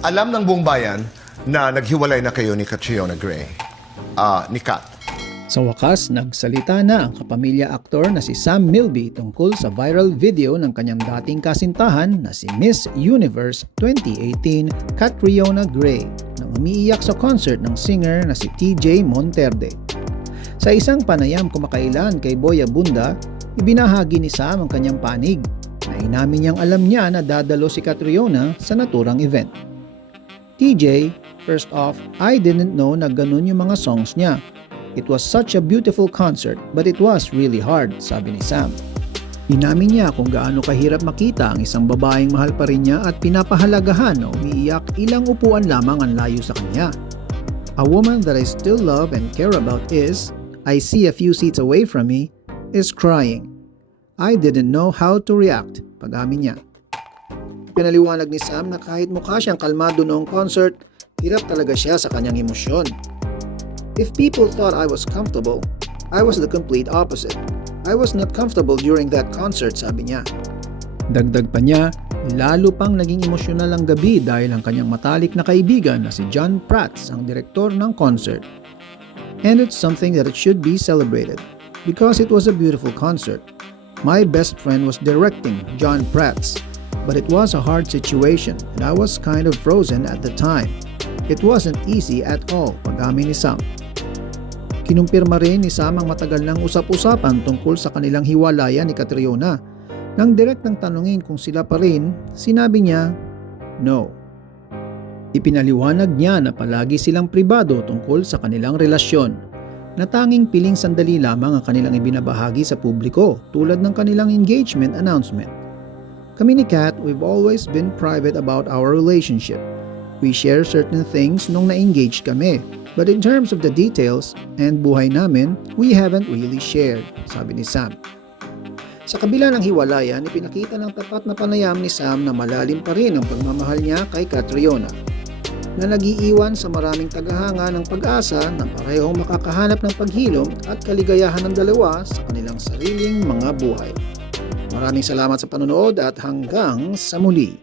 Alam ng buong bayan na naghiwalay na kayo ni Catriona Gray. Ni Kat. Sa wakas, nagsalita na ang kapamilya aktor na si Sam Milby tungkol sa viral video ng kanyang dating kasintahan na si Miss Universe 2018 Catriona Gray nang umiiyak sa concert ng singer na si TJ Monterde. Sa isang panayam kumakailan kay Boy Abunda, ibinahagi ni Sam ang kanyang panig na inamin niyang alam niya na dadalo si Catriona sa naturang event. TJ, first off, I didn't know na ganun yung mga songs niya. It was such a beautiful concert but it was really hard, sabi ni Sam. Inamin niya kung gaano kahirap makita ang isang babaeng mahal pa rin niya at pinapahalagahan na umiiyak ilang upuan lamang ang layo sa kanya. A woman that I still love and care about is, I see a few seats away from me, is crying. I didn't know how to react, pag-amin niya. Pinaliwanag ni Sam na kahit mukha siyang kalmado noong concert, hirap talaga siya sa kanyang emosyon. If people thought I was comfortable, I was the complete opposite. I was not comfortable during that concert, sabi niya. Dagdag pa niya, lalo pang naging emosyonal ang gabi dahil ang kanyang matalik na kaibigan na si John Prats ang direktor ng concert. And it's something that it should be celebrated because it was a beautiful concert. My best friend was directing John Prats, but it was a hard situation and I was kind of frozen at the time. It wasn't easy at all, pag-amin ni Sam. Kinumpirma rin ni Sam ang matagal ng usap-usapan tungkol sa kanilang hiwalayan ni Catriona. Nang direktang tanungin kung sila pa rin, sinabi niya, no. Ipinaliwanag niya na palagi silang pribado tungkol sa kanilang relasyon, na tanging piling sandali lamang ang kanilang ibinabahagi sa publiko tulad ng kanilang engagement announcement. Kami ni Kat, we've always been private about our relationship. We share certain things nung na-engage kami, but in terms of the details and buhay namin, we haven't really shared, sabi ni Sam. Sa kabila ng hiwalayan, ipinakita ng tapat na panayam ni Sam na malalim pa rin ang pagmamahal niya kay Catriona, na nag-iiwan sa maraming tagahanga ng pag-asa na parehong makakahanap ng paghilom at kaligayahan ng dalawa sa kanilang sariling mga buhay. Maraming salamat sa panonood at hanggang sa muli.